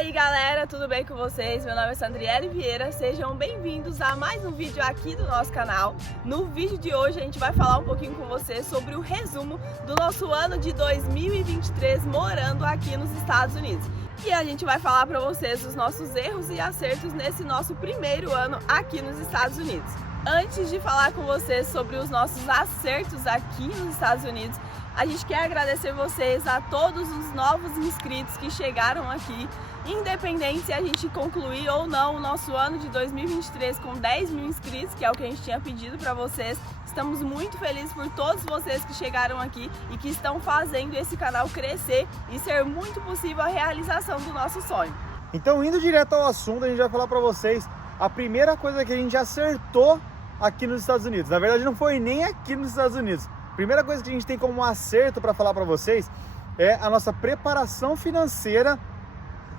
aí galera, tudo bem com vocês? Meu nome é Sandriele Vieira, sejam bem-vindos a mais um vídeo aqui do nosso canal. No vídeo de hoje a gente vai falar um pouquinho com vocês sobre o resumo do nosso ano de 2023 morando aqui nos Estados Unidos. E a gente vai falar para vocês os nossos erros e acertos nesse nosso primeiro ano aqui nos Estados Unidos. Antes de falar com vocês sobre os nossos acertos aqui nos Estados Unidos, a gente quer agradecer vocês a todos os novos inscritos que chegaram aqui, independente se a gente concluir ou não o nosso ano de 2023 com 10 mil inscritos, que é o que a gente tinha pedido para vocês. Estamos muito felizes por todos vocês que chegaram aqui e que estão fazendo esse canal crescer e ser muito possível a realização do nosso sonho. Então, indo direto ao assunto, a gente vai falar para vocês a primeira coisa que a gente acertou aqui nos Estados Unidos. Na verdade, não foi nem aqui nos Estados Unidos. A primeira coisa que a gente tem como acerto para falar para vocês é a nossa preparação financeira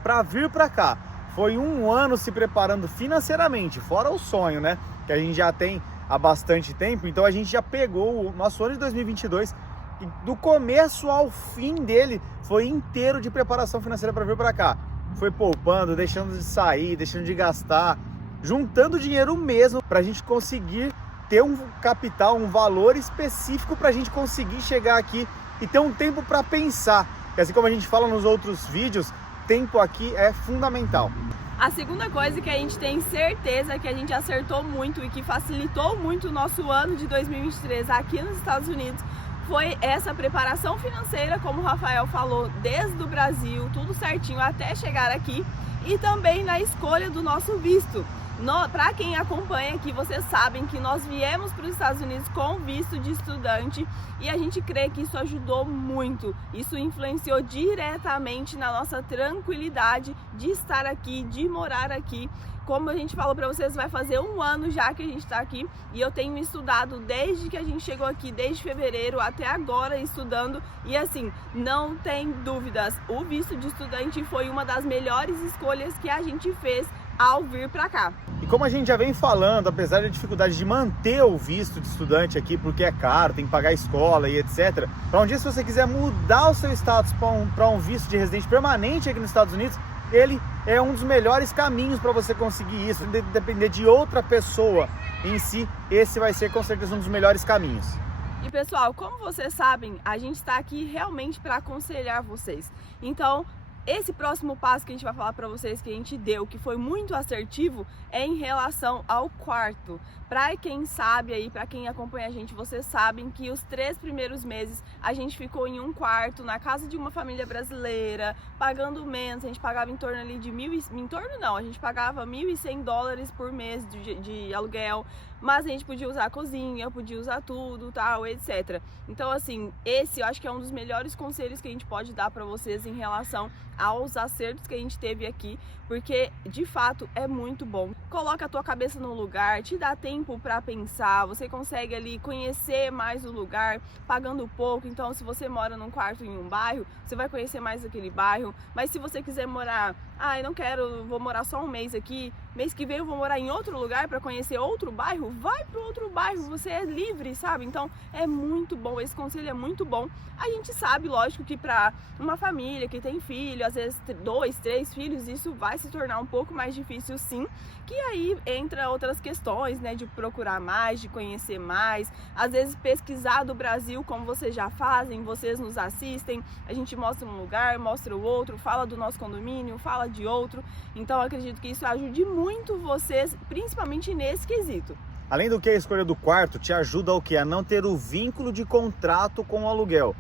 para vir para cá. Foi um ano se preparando financeiramente, fora o sonho, né? Que a gente já tem há bastante tempo. Então a gente já pegou o nosso ano de 2022 e do começo ao fim dele foi inteiro de preparação financeira para vir para cá. Foi poupando, deixando de sair, deixando de gastar, juntando dinheiro mesmo para a gente conseguir ter um capital, um valor específico para a gente conseguir chegar aqui e ter um tempo para pensar. E assim como a gente fala nos outros vídeos, tempo aqui é fundamental. A segunda coisa que a gente tem certeza que a gente acertou muito e que facilitou muito o nosso ano de 2023 aqui nos Estados Unidos foi essa preparação financeira, como o Rafael falou, desde o Brasil, tudo certinho até chegar aqui, e também na escolha do nosso visto. Para quem acompanha aqui, vocês sabem que nós viemos para os Estados Unidos com visto de estudante e a gente crê que isso ajudou muito. Isso influenciou diretamente na nossa tranquilidade de estar aqui, de morar aqui. Como a gente falou para vocês, vai fazer um ano já que a gente está aqui e eu tenho estudado desde que a gente chegou aqui, desde fevereiro até agora estudando, e assim, não tem dúvidas, o visto de estudante foi uma das melhores escolhas que a gente fez ao vir para cá. E como a gente já vem falando, apesar da dificuldade de manter o visto de estudante aqui, porque é caro, tem que pagar a escola e etc. Para um dia, se você quiser mudar o seu status para um visto de residente permanente aqui nos Estados Unidos, ele é um dos melhores caminhos para você conseguir isso. Depender de outra pessoa em si, esse vai ser com certeza um dos melhores caminhos. E pessoal, como vocês sabem, a gente está aqui realmente para aconselhar vocês. Então, esse próximo passo que a gente vai falar para vocês que a gente deu, que foi muito assertivo, é em relação ao quarto. Para quem sabe aí, para quem acompanha a gente, vocês sabem que os 3 primeiros meses a gente ficou em um quarto na casa de uma família brasileira, pagando menos. A gente pagava em torno ali de a gente pagava $1.100 por mês de aluguel, mas a gente podia usar a cozinha, podia usar tudo, tal, etc. Então assim, esse eu acho que é um dos melhores conselhos que a gente pode dar para vocês em relação aos acertos que a gente teve aqui, porque de fato é muito bom. Coloca a tua cabeça no lugar, te dá tempo para pensar, você consegue ali conhecer mais o lugar, pagando pouco. Então se você mora num quarto em um bairro, você vai conhecer mais aquele bairro. Mas se você quiser morar, eu não quero, vou morar só um mês aqui, mês que vem eu vou morar em outro lugar para conhecer outro bairro, vai para outro bairro, você é livre, sabe? Então é muito bom, esse conselho é muito bom. A gente sabe, lógico, que para uma família que tem filho, às vezes 2, 3 filhos, isso vai se tornar um pouco mais difícil sim, que aí entra outras questões, né, de procurar mais, de conhecer mais, às vezes pesquisar do Brasil, como vocês já fazem, vocês nos assistem, a gente mostra um lugar, mostra o outro, fala do nosso condomínio, fala de outro. Então eu acredito que isso ajude muito vocês, principalmente nesse quesito. Além do que, a escolha do quarto te ajuda ao quê? A não ter o vínculo de contrato com o aluguel.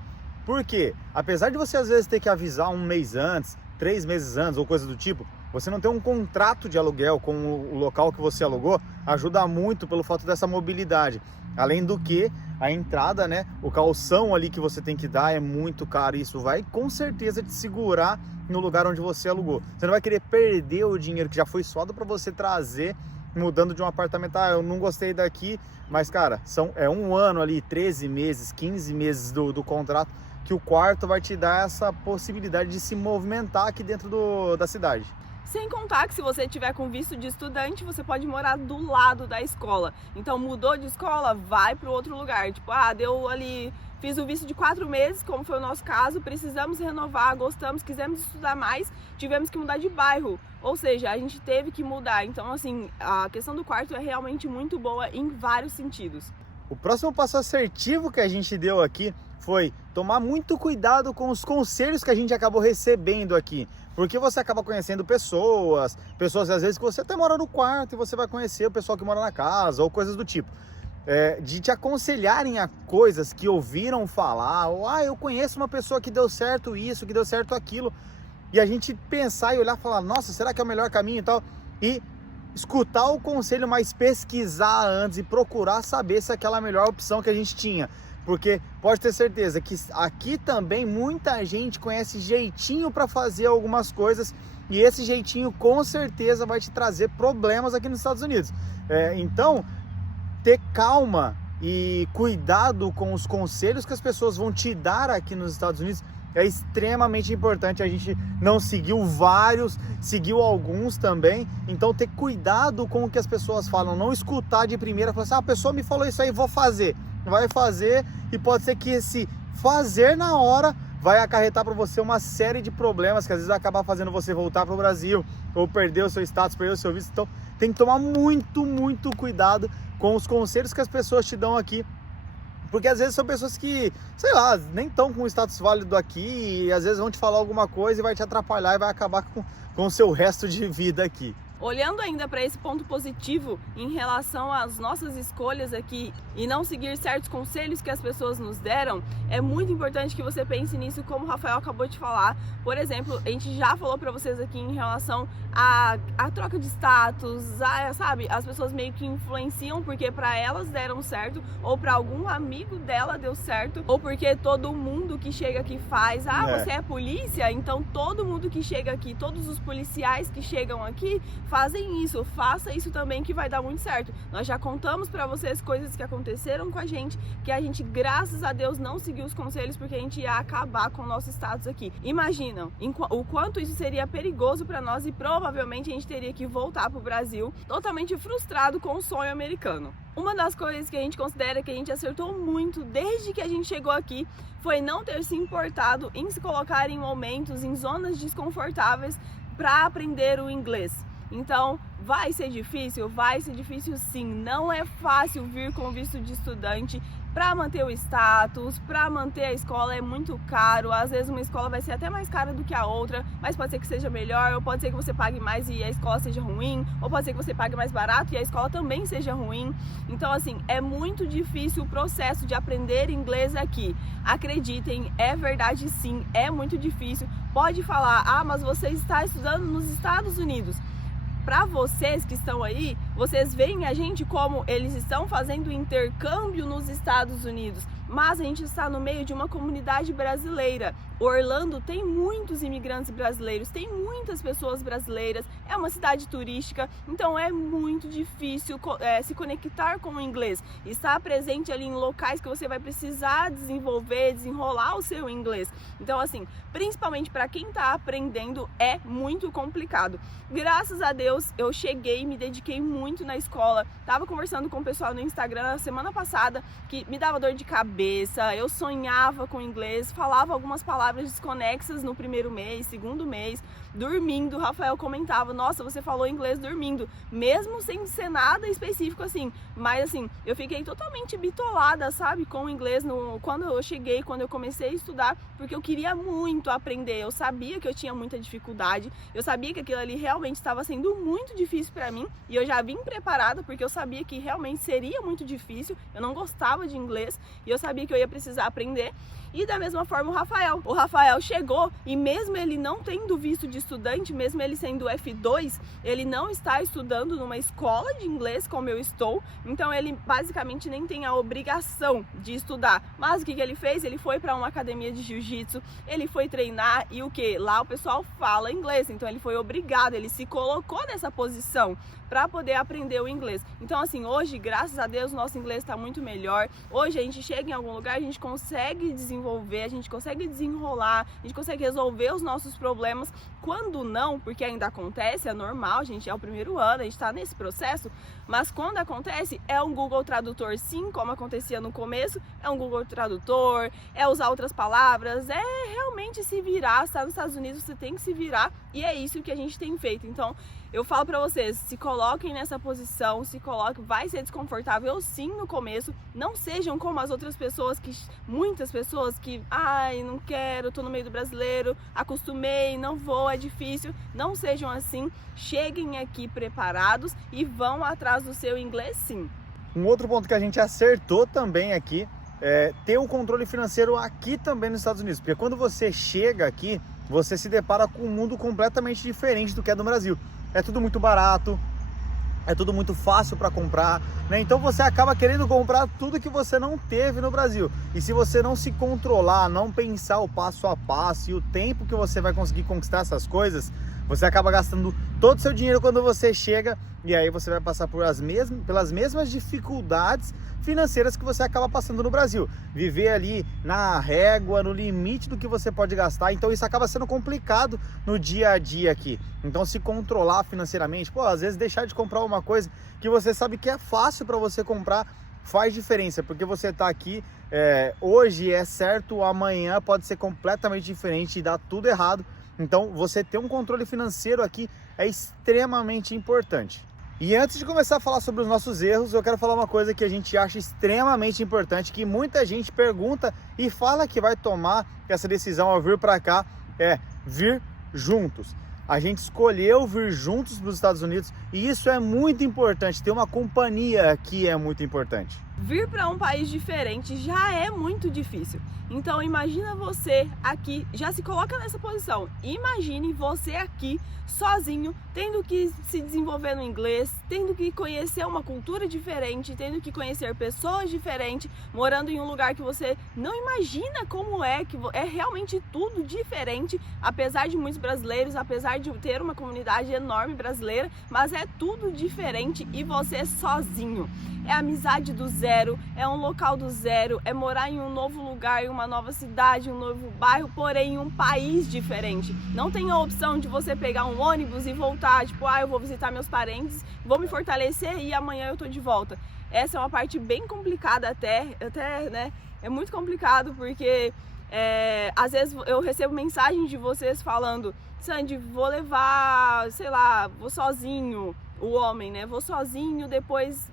Por quê? Apesar de você às vezes ter que avisar um mês antes, 3 meses antes ou coisa do tipo, você não ter um contrato de aluguel com o local que você alugou, ajuda muito pelo fato dessa mobilidade. Além do que, a entrada, né, o calção ali que você tem que dar é muito caro. Isso vai com certeza te segurar no lugar onde você alugou. Você não vai querer perder o dinheiro que já foi suado para você trazer, mudando de um apartamento. Eu não gostei daqui, mas cara, é um ano ali, 13 meses, 15 meses do contrato, que o quarto vai te dar essa possibilidade de se movimentar aqui dentro da cidade. Sem contar que se você tiver com visto de estudante, você pode morar do lado da escola. Então mudou de escola, vai para outro lugar. Tipo, deu ali fiz o visto de 4 meses, como foi o nosso caso, precisamos renovar, gostamos, quisemos estudar mais, tivemos que mudar de bairro, ou seja, a gente teve que mudar. Então, assim, a questão do quarto é realmente muito boa em vários sentidos. O próximo passo assertivo que a gente deu aqui foi tomar muito cuidado com os conselhos que a gente acabou recebendo aqui, porque você acaba conhecendo pessoas às vezes que você até mora no quarto e você vai conhecer o pessoal que mora na casa ou coisas do tipo. De te aconselharem a coisas que ouviram falar, ou eu conheço uma pessoa que deu certo isso, que deu certo aquilo, e a gente pensar e olhar e falar, nossa, será que é o melhor caminho e tal, e escutar o conselho, mas pesquisar antes e procurar saber se aquela é a melhor opção que a gente tinha, porque pode ter certeza que aqui também muita gente conhece jeitinho para fazer algumas coisas, e esse jeitinho com certeza vai te trazer problemas aqui nos Estados Unidos. Então, ter calma e cuidado com os conselhos que as pessoas vão te dar aqui nos Estados Unidos é extremamente importante. A gente não seguiu vários, seguiu alguns também, então ter cuidado com o que as pessoas falam, não escutar de primeira, falar assim, a pessoa me falou isso aí, vou fazer. Vai fazer e pode ser que esse fazer na hora vai acarretar para você uma série de problemas que às vezes vai acabar fazendo você voltar para o Brasil ou perder o seu status, perder o seu visto. Então tem que tomar muito cuidado com os conselhos que as pessoas te dão aqui, porque às vezes são pessoas que, sei lá, nem estão com o status válido aqui e às vezes vão te falar alguma coisa e vai te atrapalhar e vai acabar com o seu resto de vida aqui. Olhando ainda para esse ponto positivo em relação às nossas escolhas aqui e não seguir certos conselhos que as pessoas nos deram, é muito importante que você pense nisso, como o Rafael acabou de falar. Por exemplo, a gente já falou para vocês aqui em relação à troca de status, sabe? As pessoas meio que influenciam porque para elas deram certo, ou para algum amigo dela deu certo, ou porque todo mundo que chega aqui faz. Você é polícia? Então todo mundo que chega aqui, todos os policiais que chegam aqui fazem isso, faça isso também que vai dar muito certo. Nós já contamos pra vocês coisas que aconteceram com a gente, que a gente, graças a Deus, não seguiu os conselhos porque a gente ia acabar com o nosso status aqui. Imaginam o quanto isso seria perigoso pra nós e provavelmente a gente teria que voltar pro Brasil totalmente frustrado com o sonho americano. Uma das coisas que a gente considera que a gente acertou muito desde que a gente chegou aqui foi não ter se importado em se colocar em momentos, em zonas desconfortáveis para aprender o inglês. Então, vai ser difícil sim, não é fácil vir com visto de estudante. Para manter o status, para manter a escola é muito caro, às vezes uma escola vai ser até mais cara do que a outra, mas pode ser que seja melhor, ou pode ser que você pague mais e a escola seja ruim, ou pode ser que você pague mais barato e a escola também seja ruim. Então, assim, é muito difícil o processo de aprender inglês aqui. Acreditem, é verdade sim, é muito difícil. Pode falar, mas você está estudando nos Estados Unidos. Para vocês que estão aí, vocês veem a gente como eles estão fazendo intercâmbio nos Estados Unidos, mas a gente está no meio de uma comunidade brasileira. Orlando tem muitos imigrantes brasileiros, tem muitas pessoas brasileiras, é uma cidade turística, então é muito difícil se conectar com o inglês, estar presente ali em locais que você vai precisar desenvolver, desenrolar o seu inglês. Então, assim, principalmente para quem está aprendendo, é muito complicado. Graças a Deus, eu cheguei, me dediquei muito na escola, tava conversando com o pessoal no Instagram na semana passada, que me dava dor de cabeça, eu sonhava com inglês, falava algumas palavras desconexas no primeiro mês, segundo mês, dormindo. O Rafael comentava, nossa, você falou inglês dormindo, mesmo sem ser nada específico assim, mas assim, eu fiquei totalmente bitolada, sabe, com o inglês quando eu cheguei, quando eu comecei a estudar, porque eu queria muito aprender, eu sabia que eu tinha muita dificuldade, eu sabia que aquilo ali realmente estava sendo muito difícil para mim, e eu já vim preparada, porque eu sabia que realmente seria muito difícil, eu não gostava de inglês, e eu sabia que eu ia precisar aprender. E da mesma forma o Rafael chegou e mesmo ele não tendo visto de estudante, mesmo ele sendo F2, ele não está estudando numa escola de inglês como eu estou, então ele basicamente nem tem a obrigação de estudar. Mas o que ele fez? Ele foi para uma academia de jiu-jitsu, ele foi treinar e o que? Lá o pessoal fala inglês, então ele foi obrigado, ele se colocou nessa posição para poder aprender o inglês. Então, assim, hoje, graças a Deus, nosso inglês está muito melhor. Hoje a gente chega em algum lugar, a gente consegue desenvolver, a gente consegue desenrolar desenrolar, a gente consegue resolver os nossos problemas. Quando não, porque ainda acontece, é normal, gente, é o primeiro ano, a gente tá nesse processo, mas quando acontece, é um Google Tradutor sim, como acontecia no começo, é um Google Tradutor, é usar outras palavras, é realmente se virar. Você tá nos Estados Unidos, você tem que se virar, e é isso que a gente tem feito. Então, eu falo pra vocês, se coloquem nessa posição, se coloquem, vai ser desconfortável sim no começo, não sejam como as outras pessoas, muitas pessoas que, ai, não quero, tô no meio do brasileiro, acostumei, não vou, é difícil. Não sejam assim, cheguem aqui preparados e vão atrás do seu inglês sim. Um outro ponto que a gente acertou também aqui é ter um controle financeiro aqui também nos Estados Unidos, porque quando você chega aqui, você se depara com um mundo completamente diferente do que é do Brasil. É tudo muito barato, é tudo muito fácil para comprar, né? Então você acaba querendo comprar tudo que você não teve no Brasil. E se você não se controlar, não pensar o passo a passo e o tempo que você vai conseguir conquistar essas coisas, você acaba gastando todo o seu dinheiro quando você chega, e aí você vai passar pelas mesmas dificuldades financeiras que você acaba passando no Brasil. Viver ali na régua, no limite do que você pode gastar, então isso acaba sendo complicado no dia a dia aqui. Então se controlar financeiramente, às vezes deixar de comprar uma coisa que você sabe que é fácil para você comprar, faz diferença, porque você tá aqui, hoje é certo, amanhã pode ser completamente diferente e dar tudo errado. Então você ter um controle financeiro aqui é extremamente importante. E antes de começar a falar sobre os nossos erros, eu quero falar uma coisa que a gente acha extremamente importante, que muita gente pergunta e fala que vai tomar essa decisão ao vir para cá, é vir juntos. A gente escolheu vir juntos para os Estados Unidos e isso é muito importante, ter uma companhia aqui é muito importante. Vir para um país diferente já é muito difícil. Então imagina você aqui, já se coloca nessa posição. Imagine você aqui sozinho, tendo que se desenvolver no inglês, tendo que conhecer uma cultura diferente, tendo que conhecer pessoas diferentes, morando em um lugar que você não imagina como é, que é realmente tudo diferente, apesar de muitos brasileiros, apesar de ter uma comunidade enorme brasileira, mas é tudo diferente e você sozinho. É amizade do zero, é um local do zero, é morar em um novo lugar, em uma nova cidade, um novo bairro, porém em um país diferente. Não tem a opção de você pegar um ônibus e voltar, tipo, eu vou visitar meus parentes, vou me fortalecer e amanhã eu tô de volta. Essa é uma parte bem complicada até, né? É muito complicado porque às vezes eu recebo mensagens de vocês falando: Sandy, vou levar, sei lá, vou sozinho, o homem, né? Vou sozinho, depois...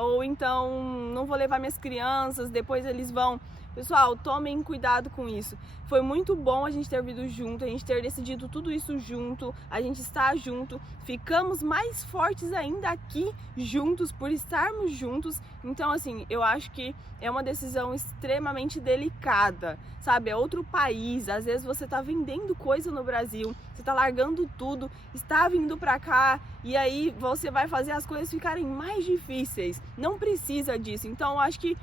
ou então não vou levar minhas crianças, depois eles vão. Pessoal, tomem cuidado com isso. Foi muito bom a gente ter vindo junto, a gente ter decidido tudo isso junto, a gente está junto, ficamos mais fortes ainda aqui juntos por estarmos juntos. Então assim, eu acho que é uma decisão extremamente delicada, sabe? É outro país, às vezes você tá vendendo coisa no Brasil, você tá largando tudo, está vindo pra cá e aí você vai fazer as coisas ficarem mais difíceis. Não precisa disso. Então eu acho que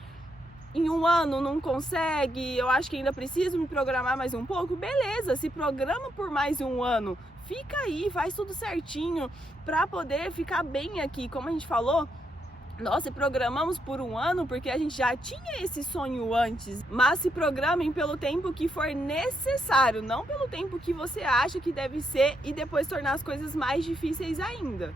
em um ano não consegue, eu acho que ainda preciso me programar mais um pouco, beleza, se programa por mais um ano, fica aí, faz tudo certinho para poder ficar bem aqui. Como a gente falou, nós se programamos por um ano porque a gente já tinha esse sonho antes, mas se programem pelo tempo que for necessário, não pelo tempo que você acha que deve ser e depois tornar as coisas mais difíceis ainda.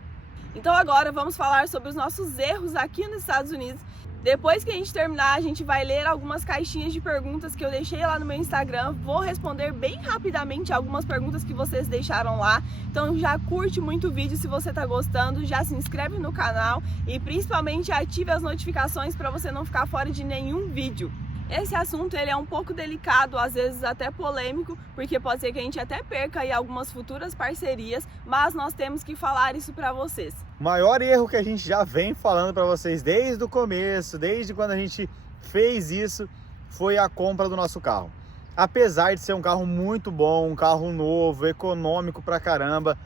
Então agora vamos falar sobre os nossos erros aqui nos Estados Unidos. Depois que a gente terminar, a gente vai ler algumas caixinhas de perguntas que eu deixei lá no meu Instagram. Vou responder bem rapidamente algumas perguntas que vocês deixaram lá. Então já curte muito o vídeo se você tá gostando, já se inscreve no canal e principalmente ative as notificações para você não ficar fora de nenhum vídeo. Esse assunto ele é um pouco delicado, às vezes até polêmico, porque pode ser que a gente até perca aí algumas futuras parcerias, mas nós temos que falar isso para vocês. O maior erro que a gente já vem falando para vocês desde o começo, desde quando a gente fez isso, foi a compra do nosso carro. Apesar de ser um carro muito bom, um carro novo, econômico pra caramba,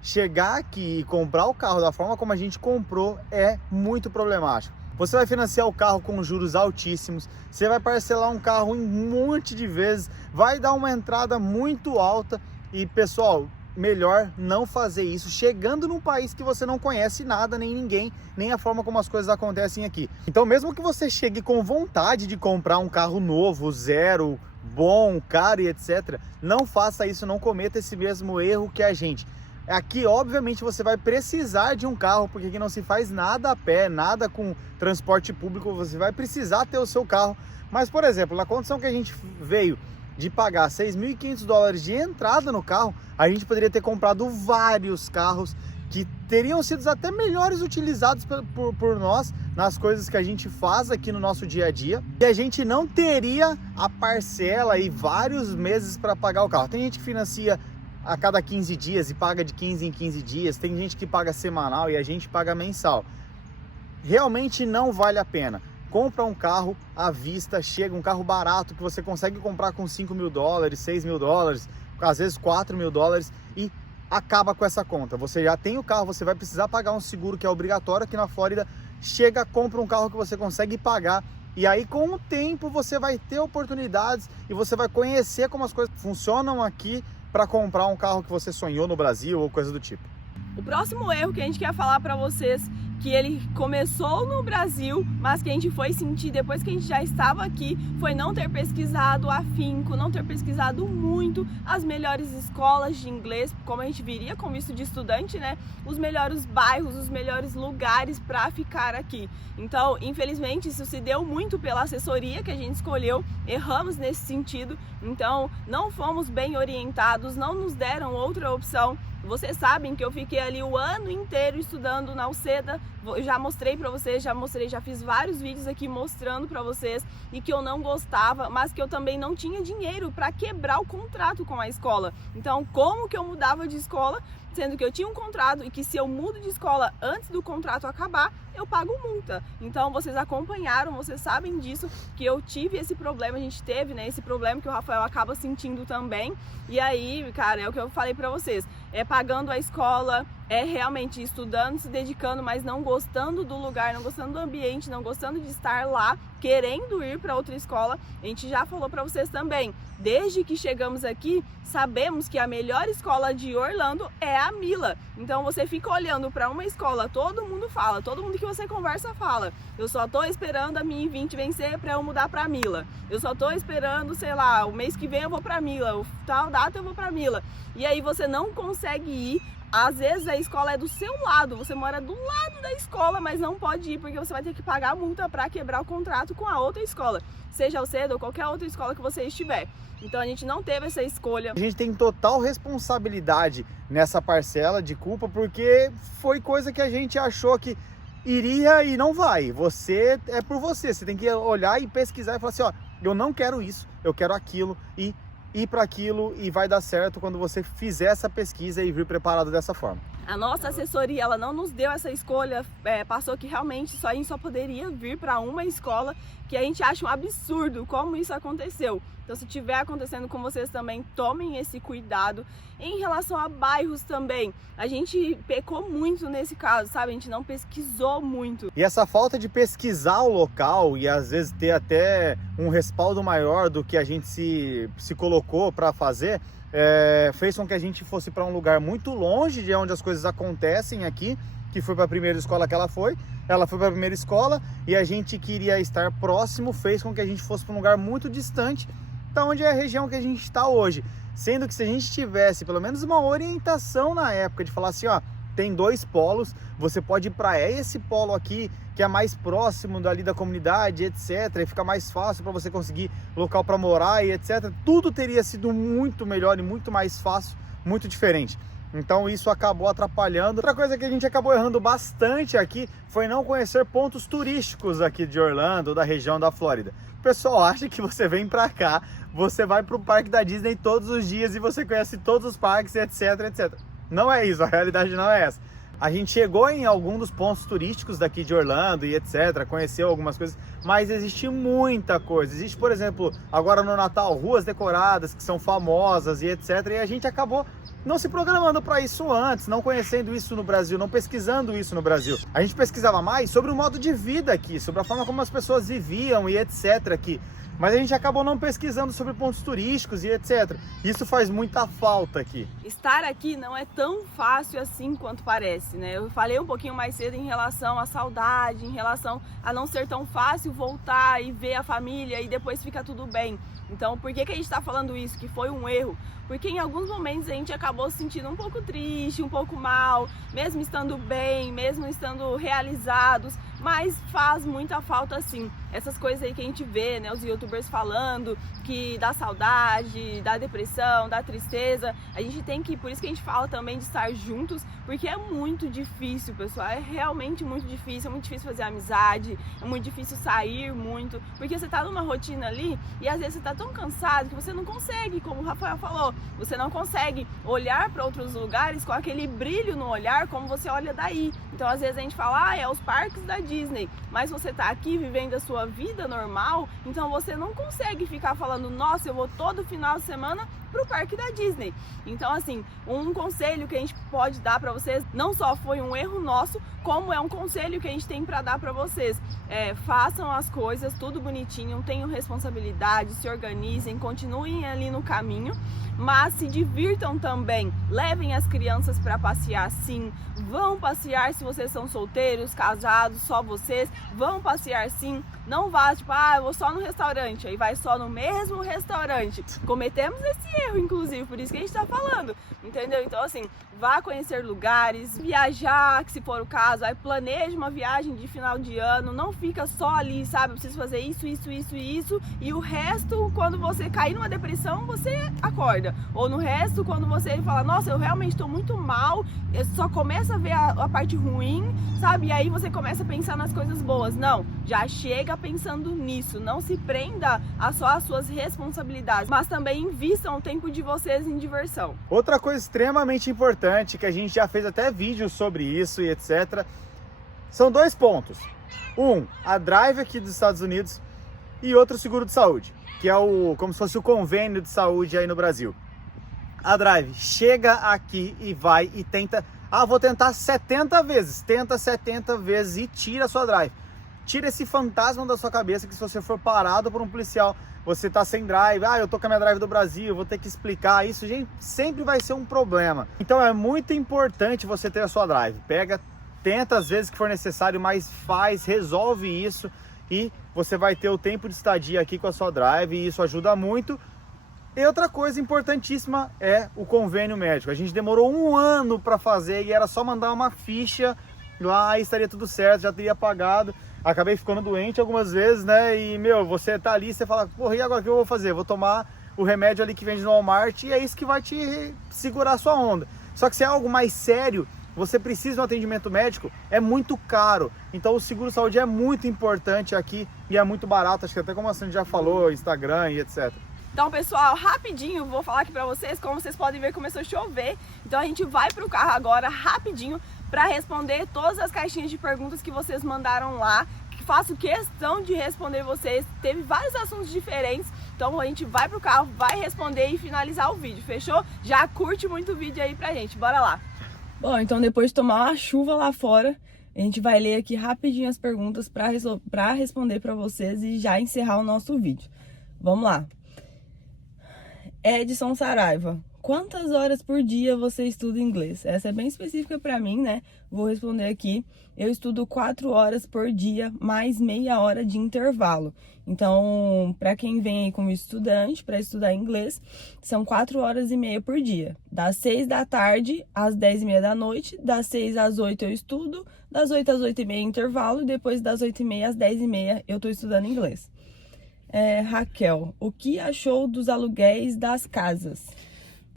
chegar aqui e comprar o carro da forma como a gente comprou é muito problemático. Você vai financiar o carro com juros altíssimos, você vai parcelar um carro em um monte de vezes, vai dar uma entrada muito alta e, pessoal, melhor não fazer isso chegando num país que você não conhece nada, nem ninguém, nem a forma como as coisas acontecem aqui. Então mesmo que você chegue com vontade de comprar um carro novo, zero, bom, caro e etc, não faça isso, não cometa esse mesmo erro que a gente. Aqui obviamente você vai precisar de um carro, porque aqui não se faz nada a pé, nada com transporte público, você vai precisar ter o seu carro. Mas por exemplo, na condição que a gente veio de pagar $6.500 de entrada no carro, a gente poderia ter comprado vários carros que teriam sido até melhores utilizados por nós nas coisas que a gente faz aqui no nosso dia a dia, e a gente não teria a parcela e vários meses para pagar o carro. Tem gente que financia a cada 15 dias e paga de 15 em 15 dias, tem gente que paga semanal e a gente paga mensal. Realmente não vale a pena. Compra um carro à vista, chega um carro barato que você consegue comprar com $5.000, $6.000, às vezes $4.000 e acaba com essa conta. Você já tem o carro, você vai precisar pagar um seguro que é obrigatório aqui na Flórida, chega, compra um carro que você consegue pagar e aí com o tempo você vai ter oportunidades e você vai conhecer como as coisas funcionam aqui para comprar um carro que você sonhou no Brasil ou coisa do tipo. O próximo erro que a gente quer falar para vocês, que ele começou no Brasil, mas que a gente foi sentir depois que a gente já estava aqui, foi não ter pesquisado afinco, não ter pesquisado muito as melhores escolas de inglês, como a gente viria com visto de estudante, né? Os melhores bairros, os melhores lugares para ficar aqui. Então, infelizmente, isso se deu muito pela assessoria que a gente escolheu, erramos nesse sentido, então não fomos bem orientados, não nos deram outra opção. Vocês sabem que eu fiquei ali o ano inteiro estudando na UCEDA, já mostrei pra vocês, já fiz vários vídeos aqui mostrando pra vocês e que eu não gostava, mas que eu também não tinha dinheiro pra quebrar o contrato com a escola. Então, como que eu mudava de escola, sendo que eu tinha um contrato e que se eu mudo de escola antes do contrato acabar, eu pago multa. Então, vocês acompanharam, vocês sabem disso, que eu tive esse problema, a gente teve, né, esse problema que o Rafael acaba sentindo também. E aí, cara, é o que eu falei pra vocês, é pagando a escola, é realmente estudando, se dedicando, mas não gostando do lugar, não gostando do ambiente, não gostando de estar lá, querendo ir para outra escola. A gente já falou para vocês também, desde que chegamos aqui, sabemos que a melhor escola de Orlando é a Mila. Então você fica olhando para uma escola, todo mundo fala, todo mundo que você conversa fala, eu só tô esperando a minha 20 vencer para eu mudar para Mila. Eu só tô esperando, sei lá, o mês que vem eu vou para Mila, o tal data eu vou para Mila. E aí você não consegue ir. Às vezes a escola é do seu lado, você mora do lado da escola, mas não pode ir porque você vai ter que pagar a multa para quebrar o contrato com a outra escola, seja o CEDA ou qualquer outra escola que você estiver. Então a gente não teve essa escolha. A gente tem total responsabilidade nessa parcela de culpa porque foi coisa que a gente achou que iria e não vai. Você é por você, você tem que olhar e pesquisar e falar assim, ó, eu não quero isso, eu quero aquilo e ir para aquilo e vai dar certo quando você fizer essa pesquisa e vir preparado dessa forma. A nossa assessoria, ela não nos deu essa escolha, passou que realmente a gente só poderia vir para uma escola, que a gente acha um absurdo como isso aconteceu. Então, se estiver acontecendo com vocês também, tomem esse cuidado. Em relação a bairros também, a gente pecou muito nesse caso, sabe? A gente não pesquisou muito. E essa falta de pesquisar o local e às vezes ter até um respaldo maior do que a gente se colocou para fazer, fez com que a gente fosse para um lugar muito longe de onde as coisas acontecem aqui, que foi para a primeira escola que ela foi para a primeira escola e a gente queria estar próximo, fez com que a gente fosse para um lugar muito distante da onde é a região que a gente está hoje, sendo que se a gente tivesse pelo menos uma orientação na época de falar assim, ó, tem 2 polos, você pode ir para esse polo aqui que é mais próximo dali da comunidade, etc, e fica mais fácil para você conseguir local para morar e etc, tudo teria sido muito melhor e muito mais fácil, muito diferente. Então isso acabou atrapalhando. Outra coisa que a gente acabou errando bastante aqui foi não conhecer pontos turísticos aqui de Orlando, da região da Flórida. O pessoal acha que você vem pra cá, você vai pro parque da Disney todos os dias e você conhece todos os parques, etc, etc. Não é isso, a realidade não é essa. A gente chegou em algum dos pontos turísticos daqui de Orlando e etc, conheceu algumas coisas, mas existe muita coisa. Existe, por exemplo, agora no Natal, ruas decoradas que são famosas e etc, e a gente acabou não se programando para isso antes, não conhecendo isso no Brasil, não pesquisando isso no Brasil. A gente pesquisava mais sobre o modo de vida aqui, sobre a forma como as pessoas viviam e etc aqui. mas a gente acabou não pesquisando sobre pontos turísticos e etc. Isso faz muita falta aqui. Estar aqui não é tão fácil assim quanto parece, né? Eu falei um pouquinho mais cedo em relação à saudade, em relação a não ser tão fácil voltar e ver a família e depois fica tudo bem. Então, por que a gente está falando isso? Que foi um erro? Porque em alguns momentos a gente acabou se sentindo um pouco triste, um pouco mal, mesmo estando bem, mesmo estando realizados, mas faz muita falta sim. Essas coisas aí que a gente vê, né, os youtubers falando que dá saudade, dá depressão, dá tristeza, a gente tem que, por isso que a gente fala também de estar juntos, porque é muito difícil, pessoal, é realmente muito difícil fazer amizade, é muito difícil sair muito, porque você tá numa rotina ali e às vezes você tá tão cansado que você não consegue, como o Rafael falou, você não consegue olhar para outros lugares com aquele brilho no olhar como você olha daí. Então às vezes a gente fala, é os parques da Disney, mas você tá aqui vivendo a sua vida normal, então você não consegue ficar falando, nossa, eu vou todo final de semana pro parque da Disney. Então assim, um conselho que a gente pode dar para vocês, não só foi um erro nosso, como é um conselho que a gente tem para dar para vocês. Façam as coisas tudo bonitinho, tenham responsabilidade, se organizem, continuem ali no caminho, mas se divirtam também. Levem as crianças para passear sim, vão passear se vocês são solteiros, casados, só vocês, vão passear sim. Não vá tipo, eu vou só no restaurante, aí vai só no mesmo restaurante. Cometemos esse erro, inclusive, por isso que a gente tá falando, entendeu? Então assim, vá conhecer lugares, viajar, que se for o caso, aí planeje uma viagem de final de ano, não fica só ali, sabe, eu preciso fazer isso, e o resto, quando você cair numa depressão, você acorda. Ou no resto, quando você fala, nossa, eu realmente estou muito mal, eu só começa a ver a parte ruim, sabe, e aí você começa a pensar nas coisas boas. Não, já chega pensando nisso, não se prenda a só as suas responsabilidades, mas também invistam o tempo de vocês em diversão. Outra coisa extremamente importante, que a gente já fez até vídeos sobre isso e etc, são dois pontos. A Drive aqui dos Estados Unidos e outro seguro de saúde, que é como se fosse o convênio de saúde aí no Brasil. A Drive chega aqui e vai e tenta, vou tentar 70 vezes, tenta 70 vezes e tira a sua Drive. Tira esse fantasma da sua cabeça que se você for parado por um policial, você tá sem drive, eu tô com a minha drive do Brasil, vou ter que explicar isso, gente, sempre vai ser um problema. Então é muito importante você ter a sua drive. Tenta às vezes que for necessário, mas resolve isso e você vai ter o tempo de estadia aqui com a sua drive e isso ajuda muito. E outra coisa importantíssima é o convênio médico. A gente demorou 1 ano para fazer e era só mandar uma ficha lá e estaria tudo certo, já teria pagado. Acabei ficando doente algumas vezes, né? E, você tá ali, você fala, porra, e agora o que eu vou fazer? Vou tomar o remédio ali que vende no Walmart e é isso que vai te segurar a sua onda. Só que se é algo mais sério, você precisa de um atendimento médico, é muito caro. Então o seguro-saúde é muito importante aqui e é muito barato. Acho que até como a Sandy já falou, Instagram e etc. Então, pessoal, rapidinho, vou falar aqui pra vocês, como vocês podem ver, começou a chover. Então a gente vai pro carro agora, rapidinho, para responder todas as caixinhas de perguntas que vocês mandaram lá, que faço questão de responder vocês. Teve vários assuntos diferentes, então a gente vai pro carro, vai responder e finalizar o vídeo, fechou? Já curte muito o vídeo aí pra gente, bora lá! Bom, então depois de tomar uma chuva lá fora, a gente vai ler aqui rapidinho as perguntas para responder para vocês e já encerrar o nosso vídeo. Vamos lá! Edson Saraiva, quantas horas por dia você estuda inglês? Essa é bem específica para mim, né? Vou responder aqui. Eu estudo 4 horas por dia, mais meia hora de intervalo. Então, para quem vem aí como estudante, para estudar inglês, são 4 horas e meia por dia. Das 6 da tarde às 10h30 da noite, das 6 às 8 eu estudo, das 8 às 8h30 intervalo, e depois das 8h30 às 10h30 eu tô estudando inglês. Raquel, o que achou dos aluguéis das casas?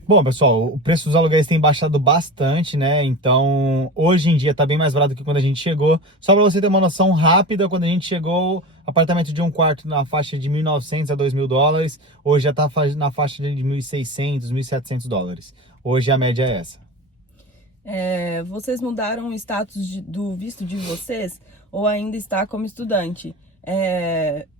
Bom, pessoal, o preço dos aluguéis tem baixado bastante, né? Então, hoje em dia tá bem mais barato que quando a gente chegou. Só para você ter uma noção rápida, quando a gente chegou, apartamento de um quarto na faixa de 1.900 a 2.000 dólares. Hoje já tá na faixa de 1.600, 1.700 dólares. Hoje a média é essa. Vocês mudaram o status do visto de vocês ou ainda está como estudante?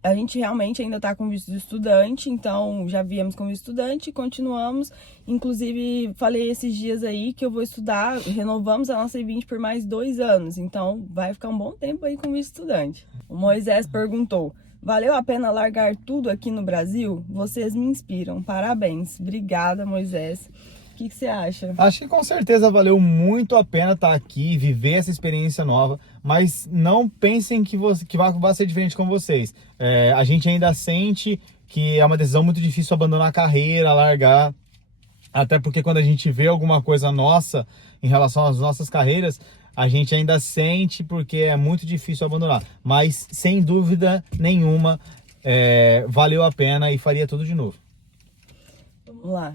A gente realmente ainda está com visto de estudante, então já viemos como estudante e continuamos. Inclusive, falei esses dias aí que eu vou estudar, renovamos a nossa I-20 por mais 2 anos, então vai ficar um bom tempo aí com visto de estudante. O Moisés perguntou, Valeu a pena largar tudo aqui no Brasil? Vocês me inspiram. Parabéns. Obrigada, Moisés. O que você acha? Acho que com certeza valeu muito a pena estar aqui, viver essa experiência nova, mas não pensem que vai ser diferente com vocês. A gente ainda sente que é uma decisão muito difícil abandonar a carreira, largar, até porque quando a gente vê alguma coisa nossa em relação às nossas carreiras, a gente ainda sente porque é muito difícil abandonar. Mas, sem dúvida nenhuma, valeu a pena e faria tudo de novo. Vamos lá.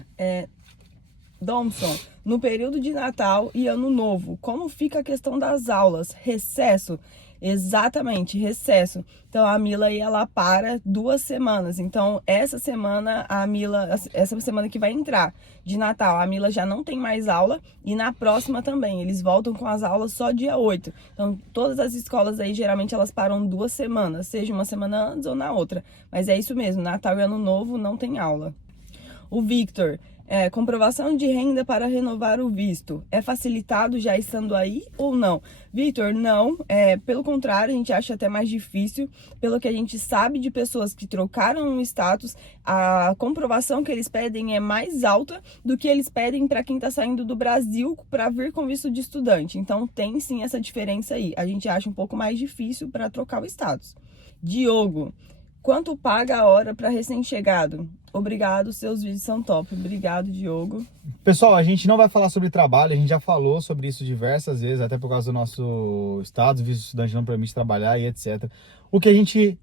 Domson, no período de Natal e Ano Novo, como fica a questão das aulas? Recesso? Exatamente, recesso. Então a Mila aí, ela para 2 semanas. Então essa semana que vai entrar de Natal, a Mila já não tem mais aula e na próxima também. Eles voltam com as aulas só dia 8. Então todas as escolas aí geralmente elas param 2 semanas, seja uma semana antes ou na outra. Mas é isso mesmo, Natal e Ano Novo não tem aula. O Victor, comprovação de renda para renovar o visto. É facilitado já estando aí ou não? Victor, não. Pelo contrário, a gente acha até mais difícil. Pelo que a gente sabe de pessoas que trocaram o status, a comprovação que eles pedem é mais alta do que eles pedem para quem está saindo do Brasil para vir com visto de estudante. Então, tem sim essa diferença aí. A gente acha um pouco mais difícil para trocar o status. Diogo, quanto paga a hora para recém-chegado? Obrigado, seus vídeos são top. Obrigado, Diogo. Pessoal, a gente não vai falar sobre trabalho, a gente já falou sobre isso diversas vezes, até por causa do nosso status, visto de estudante não permite trabalhar e etc. O que a gente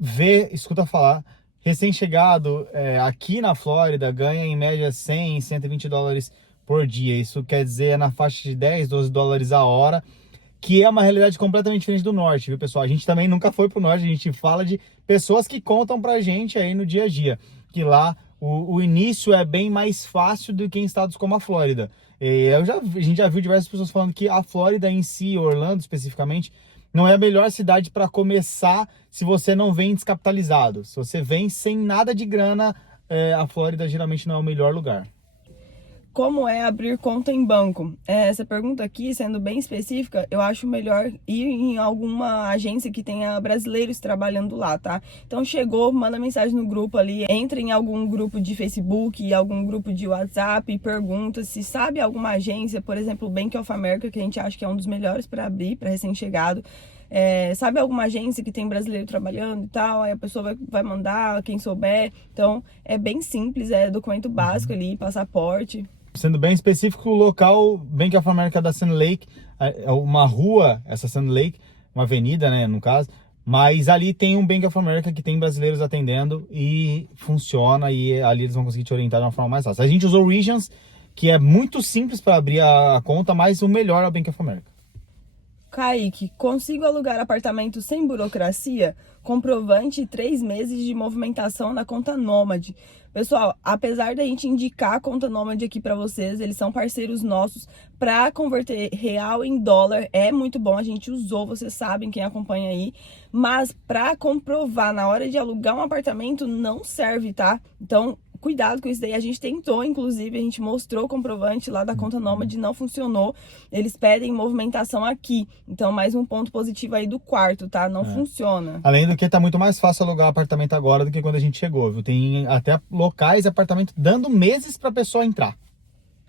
vê, escuta falar, recém-chegado aqui na Flórida ganha em média 100, 120 dólares por dia. Isso quer dizer na faixa de 10, 12 dólares a hora, que é uma realidade completamente diferente do norte, viu, pessoal? A gente também nunca foi pro norte, a gente fala de pessoas que contam pra gente aí no dia a dia, que lá o início é bem mais fácil do que em estados como a Flórida. A gente já viu diversas pessoas falando que a Flórida em si, Orlando especificamente, não é a melhor cidade para começar se você não vem descapitalizado. Se você vem sem nada de grana, a Flórida geralmente não é o melhor lugar. Como é abrir conta em banco? Essa pergunta aqui, sendo bem específica, eu acho melhor ir em alguma agência que tenha brasileiros trabalhando lá, tá? Então chegou, manda mensagem no grupo ali, entra em algum grupo de Facebook, algum grupo de WhatsApp e pergunta se sabe alguma agência, por exemplo, Bank of America, que a gente acha que é um dos melhores para abrir, para recém-chegado. Sabe alguma agência que tem brasileiro trabalhando e tal, aí a pessoa vai mandar, quem souber. Então é bem simples, é documento básico ali, passaporte. Sendo bem específico, o local Bank of America da Sand Lake, é uma rua, essa Sand Lake, uma avenida, né, no caso, mas ali tem um Bank of America que tem brasileiros atendendo e funciona, e ali eles vão conseguir te orientar de uma forma mais fácil. A gente usou o Regions, que é muito simples para abrir a conta, mas o melhor é o Bank of America. Kaique, consigo alugar apartamento sem burocracia? Comprovante e 3 meses de movimentação na conta Nômade. Pessoal, apesar da gente indicar a conta Nômade aqui para vocês, eles são parceiros nossos para converter real em dólar. É muito bom, a gente usou, vocês sabem, quem acompanha aí. Mas para comprovar na hora de alugar um apartamento não serve, tá? Então, cuidado com isso daí. A gente tentou, inclusive, a gente mostrou o comprovante lá da conta Nômade, não funcionou. Eles pedem movimentação aqui. Então, mais um ponto positivo aí do quarto, tá? Não funciona. Além do que, tá muito mais fácil alugar apartamento agora do que quando a gente chegou, viu? Tem até locais e apartamento dando meses pra pessoa entrar.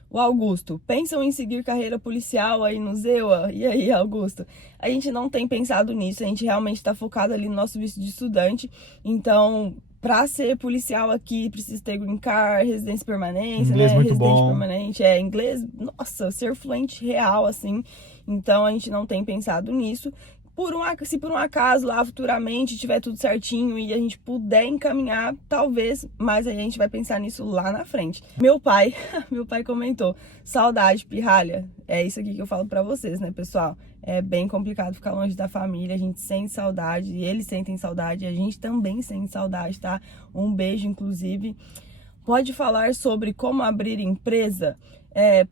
O Augusto, pensam em seguir carreira policial aí no ZEUA? E aí, Augusto? A gente não tem pensado nisso, a gente realmente tá focado ali no nosso visto de estudante. Então, para ser policial aqui, precisa ter green card, residência permanente, inglês né? muito Residente bom. Permanente, inglês, nossa, ser fluente real, assim. Então, a gente não tem pensado nisso. Se por um acaso lá futuramente tiver tudo certinho e a gente puder encaminhar, talvez, mas aí a gente vai pensar nisso lá na frente. Meu pai comentou, saudade, pirralha. É isso aqui que eu falo pra vocês, né, pessoal? É bem complicado ficar longe da família, a gente sente saudade, eles sentem saudade, a gente também sente saudade, tá? Um beijo, inclusive. Pode falar sobre como abrir empresa?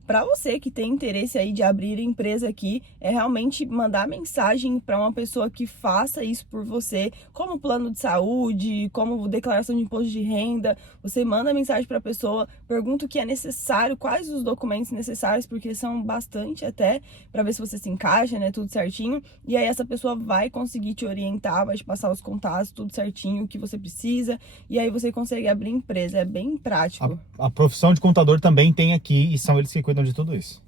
Para você que tem interesse aí de abrir empresa aqui, é realmente mandar mensagem para uma pessoa que faça isso por você, como plano de saúde, como declaração de imposto de renda. Você manda mensagem para a pessoa, pergunta o que é necessário, quais os documentos necessários, porque são bastante até, para ver se você se encaixa, né, tudo certinho. E aí essa pessoa vai conseguir te orientar, vai te passar os contatos, tudo certinho, o que você precisa, e aí você consegue abrir empresa. É bem prático. A profissão de contador também tem aqui e são eles que cuidam de tudo isso.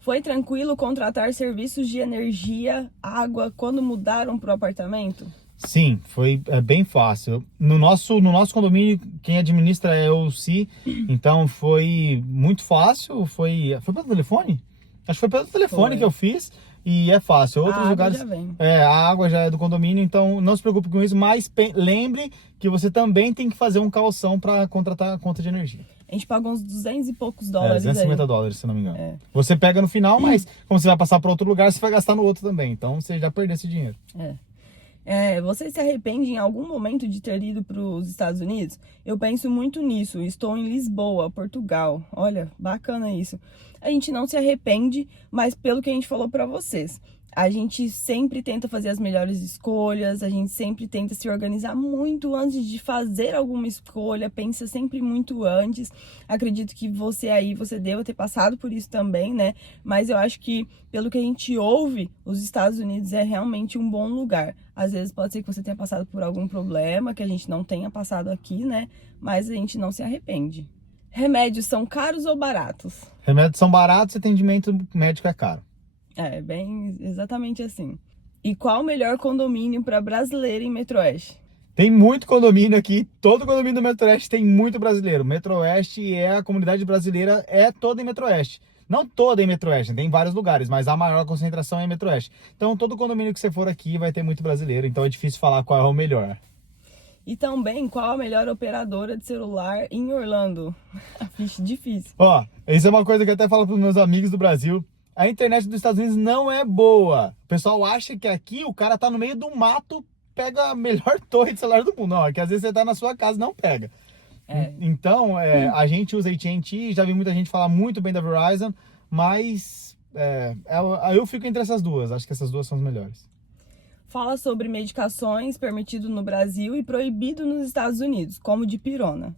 Foi tranquilo contratar serviços de energia, água, quando mudaram para o apartamento? Sim, foi bem fácil. No nosso condomínio, quem administra é o Si, então foi muito fácil. Foi pelo telefone? Acho que foi pelo telefone que eu fiz e é fácil. Outros lugares, já vem. a água já é do condomínio, então não se preocupe com isso, mas lembre que você também tem que fazer um calção para contratar a conta de energia. A gente pagou uns 200 e poucos dólares. 250 aí. dólares, se não me engano. Você pega no final, mas como você vai passar para outro lugar, você vai gastar no outro também. Então você já perdeu esse dinheiro. Você se arrepende em algum momento de ter ido para os Estados Unidos? Eu penso muito nisso. Estou em Lisboa, Portugal. Olha, bacana isso. A gente não se arrepende, mas pelo que a gente falou para vocês, a gente sempre tenta fazer as melhores escolhas, a gente sempre tenta se organizar muito antes de fazer alguma escolha, pensa sempre muito antes. Acredito que você deva ter passado por isso também, né? Mas eu acho que, pelo que a gente ouve, os Estados Unidos é realmente um bom lugar. Às vezes pode ser que você tenha passado por algum problema que a gente não tenha passado aqui, né? Mas a gente não se arrepende. Remédios são caros ou baratos? Remédios são baratos, atendimento médico é caro. Bem exatamente assim. E qual o melhor condomínio para brasileiro em Metroeste? Tem muito condomínio aqui, todo condomínio do Metroeste tem muito brasileiro. Metroeste a comunidade brasileira é toda em Metroeste. Não toda em Metroeste, tem vários lugares, mas a maior concentração é em Metroeste. Então todo condomínio que você for aqui vai ter muito brasileiro, então é difícil falar qual é o melhor. E também, qual a melhor operadora de celular em Orlando? Difícil. Isso é uma coisa que eu até falo para os meus amigos do Brasil. A internet dos Estados Unidos não é boa. O pessoal acha que aqui o cara tá no meio do mato, pega a melhor torre de celular do mundo. Não, é que às vezes você tá na sua casa e não pega. Então, a gente usa AT&T, já vi muita gente falar muito bem da Verizon, mas eu fico entre essas duas. Acho que essas duas são as melhores. Fala sobre medicações permitido no Brasil e proibido nos Estados Unidos, como dipirona.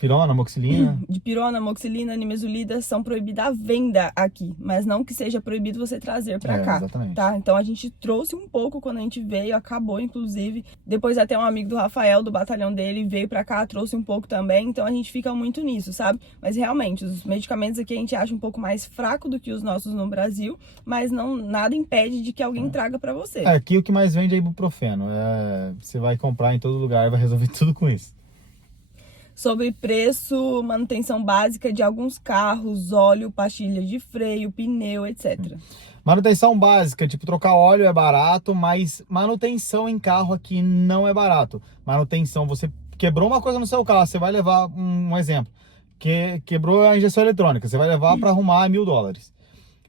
Dipirona, amoxicilina. Dipirona, amoxicilina, nimesulida são proibidas à venda aqui, mas não que seja proibido você trazer para cá, exatamente. Tá? Então a gente trouxe um pouco quando a gente veio, acabou inclusive. Depois até um amigo do Rafael, do batalhão dele, veio para cá, trouxe um pouco também, então a gente fica muito nisso, sabe? Mas realmente, os medicamentos aqui a gente acha um pouco mais fraco do que os nossos no Brasil, mas nada impede de que alguém traga para você. Aqui o que mais vende é ibuprofeno. Você vai comprar em todo lugar e vai resolver tudo com isso. Sobre preço, manutenção básica de alguns carros, óleo, pastilha de freio, pneu, etc. Manutenção básica, tipo trocar óleo é barato, mas manutenção em carro aqui não é barato. Manutenção, você quebrou uma coisa no seu carro, você vai levar um exemplo, quebrou a injeção eletrônica, você vai levar para arrumar $1.000.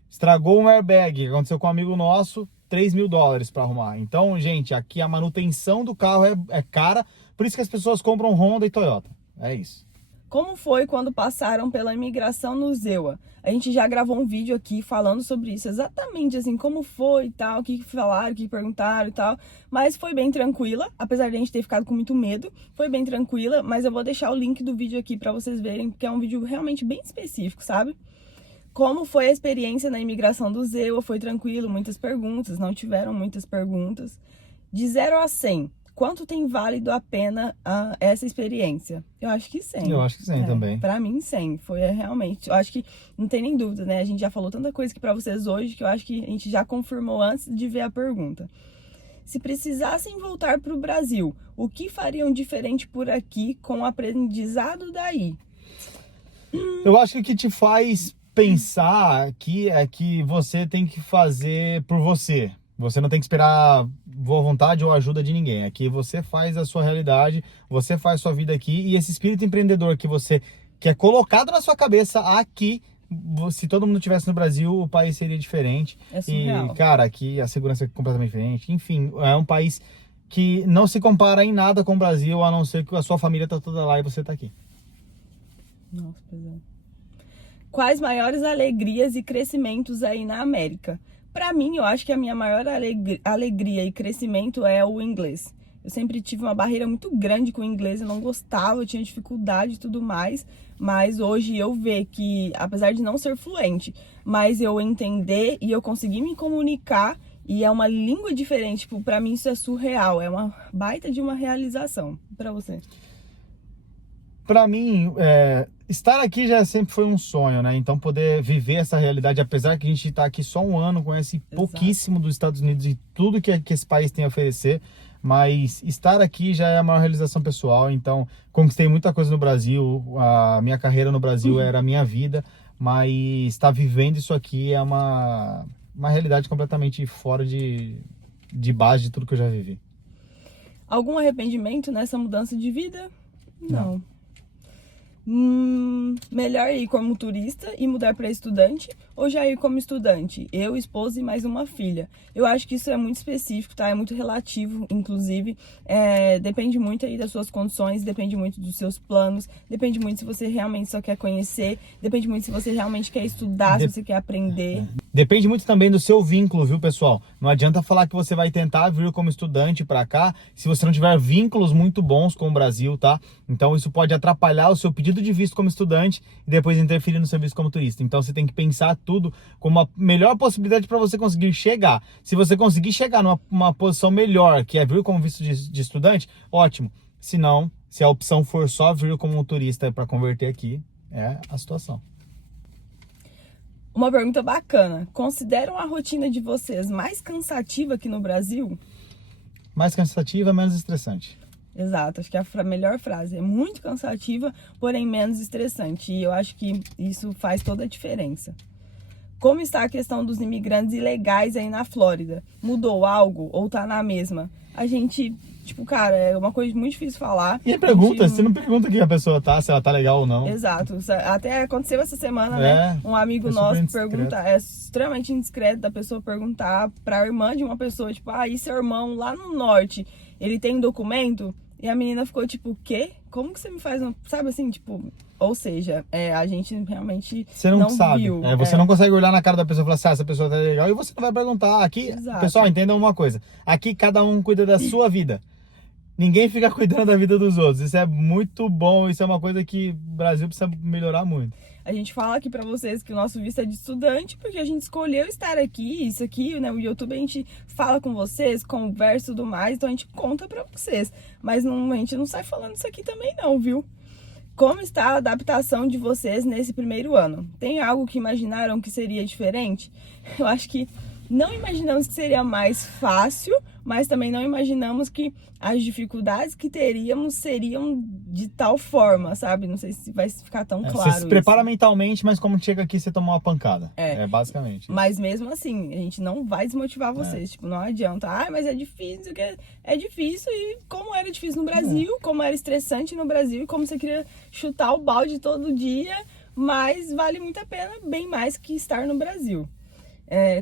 Estragou um airbag, que aconteceu com um amigo nosso, $3.000 para arrumar. Então, gente, aqui a manutenção do carro é cara, por isso que as pessoas compram Honda e Toyota. É isso. Como foi quando passaram pela imigração no ZEUA? A gente já gravou um vídeo aqui falando sobre isso, exatamente assim, como foi e tal, o que falaram, o que perguntaram e tal. Mas foi bem tranquila, apesar de a gente ter ficado com muito medo, foi bem tranquila, mas eu vou deixar o link do vídeo aqui para vocês verem, porque é um vídeo realmente bem específico, sabe? Como foi a experiência na imigração do ZEUA? Foi tranquilo, muitas perguntas, não tiveram muitas perguntas. De 0 a 100, quanto tem válido a pena essa experiência? Eu acho que 100. Eu acho que 100 também. Pra mim, 100. Foi realmente. Eu acho que não tem nem dúvida, né? A gente já falou tanta coisa aqui pra vocês hoje que eu acho que a gente já confirmou antes de ver a pergunta. Se precisassem voltar pro Brasil, o que fariam diferente por aqui com o aprendizado daí? Eu acho que o que te faz pensar aqui é que você tem que fazer por você. Você não tem que esperar boa vontade ou ajuda de ninguém. Aqui você faz a sua realidade, você faz a sua vida aqui. E esse espírito empreendedor que é colocado na sua cabeça aqui, se todo mundo estivesse no Brasil, o país seria diferente. É surreal. E, cara, aqui a segurança é completamente diferente. Enfim, é um país que não se compara em nada com o Brasil, a não ser que a sua família tá toda lá e você tá aqui. Nossa, pesado. Quais maiores alegrias e crescimentos aí na América? Para mim, eu acho que a minha maior alegria e crescimento é o inglês. Eu sempre tive uma barreira muito grande com o inglês, eu não gostava, eu tinha dificuldade e tudo mais, mas hoje eu vejo que, apesar de não ser fluente, mas eu entender e eu conseguir me comunicar, e é uma língua diferente, tipo, pra mim isso é surreal, é uma baita de uma realização. Pra você? Pra mim, estar aqui já sempre foi um sonho, né? Então poder viver essa realidade, apesar que a gente tá aqui só um ano, conhece pouquíssimo dos Estados Unidos e tudo que esse país tem a oferecer, mas estar aqui já é a maior realização pessoal. Então conquistei muita coisa no Brasil, a minha carreira no Brasil era a minha vida, mas estar vivendo isso aqui é uma realidade completamente fora de base de tudo que eu já vivi. Algum arrependimento nessa mudança de vida? Não. Melhor ir como turista e mudar para estudante ou já ir como estudante? Eu, esposa e mais uma filha. Eu acho que isso é muito específico, tá? É muito relativo, inclusive. Depende muito aí das suas condições, depende muito dos seus planos, depende muito se você realmente só quer conhecer, depende muito se você realmente quer estudar, se você quer aprender. Depende muito também do seu vínculo, viu, pessoal? Não adianta falar que você vai tentar vir como estudante para cá se você não tiver vínculos muito bons com o Brasil, tá? Então isso pode atrapalhar o seu pedido de visto como estudante e depois interferir no seu visto como turista. Então você tem que pensar tudo como a melhor possibilidade para você conseguir chegar. Se você conseguir chegar numa posição melhor, que é vir como visto de estudante, ótimo. Se não, se a opção for só vir como um turista para converter aqui, é a situação. Uma pergunta bacana. Consideram a rotina de vocês mais cansativa aqui no Brasil? Mais cansativa, menos estressante. Exato, acho que a melhor frase é muito cansativa, porém menos estressante. E eu acho que isso faz toda a diferença. Como está a questão dos imigrantes ilegais aí na Flórida? Mudou algo ou tá na mesma? A gente, cara, é uma coisa muito difícil falar. E pergunta, você não pergunta que a pessoa tá, se ela tá legal ou não. Exato. Até aconteceu essa semana, né? Um amigo nosso pergunta, é extremamente indiscreto da pessoa perguntar pra irmã de uma pessoa, e seu irmão lá no norte, ele tem documento? E a menina ficou tipo, o quê? Como que você me faz um... Sabe assim, ou seja, a gente realmente você não sabe. Viu. Você não consegue olhar na cara da pessoa e falar assim, essa pessoa tá legal, e você não vai perguntar. Aqui, exato. Pessoal, entendam uma coisa. Aqui cada um cuida da sua vida. Ninguém fica cuidando da vida dos outros. Isso é muito bom, isso é uma coisa que o Brasil precisa melhorar muito. A gente fala aqui pra vocês que o nosso visto é de estudante porque a gente escolheu estar aqui. Isso aqui, né, o YouTube a gente fala com vocês, conversa e tudo mais, então a gente conta pra vocês. Mas a gente não sai falando isso aqui também não, viu? Como está a adaptação de vocês nesse primeiro ano? Tem algo que imaginaram que seria diferente? Eu acho que não imaginamos que seria mais fácil, mas também não imaginamos que as dificuldades que teríamos seriam de tal forma, sabe? Não sei se vai ficar tão claro. Você se prepara mentalmente, mas como chega aqui, você toma uma pancada. Basicamente isso. Mas mesmo assim, a gente não vai desmotivar vocês. Não adianta. Mas é difícil. É difícil e como era difícil no Brasil, como era estressante no Brasil e como você queria chutar o balde todo dia, mas vale muito a pena, bem mais que estar no Brasil.